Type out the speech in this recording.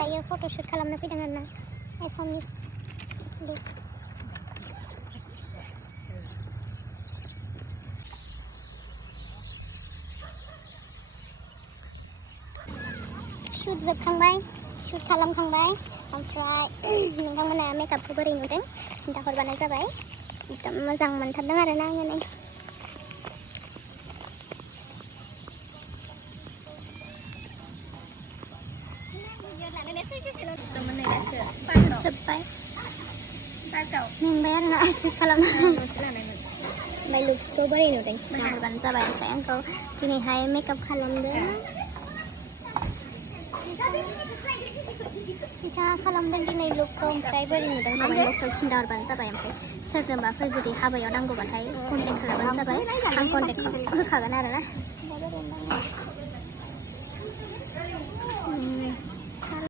दायो फट'शुट खालामनो फैदों आरोना एसामिस लुक शुट जोबखांबाय शुट खालामखांबाय ओमफ्राय नोंथांमोना मेकआपखौ बोरै नुदों खिन्थाहरबानो जाबाय एकदम मोजां मोनथारदों आरोना आङो नै जोब्बाय मेंबाय आरोना शुट खालामनो ओमफ्राय लुक्सखौ बोरै नुदों खिन्थाहरबानो जाबाय ओमफ्राय आंखौ दिनैहाय मेकआप खालामदों बिथाङा खालामदों दिनै लुकखौ ओमफ्राय बोरै नुदों कमेन्ट बक्सआव खिन्थाहरबानो जाबाय ओमफ्राय सोरनोबाफोर जुदि हाबायाव नांगौबाथाय कन्टेक्ट खालामबानो जाबाय आं कन्टेक्ट होखागोन आरोना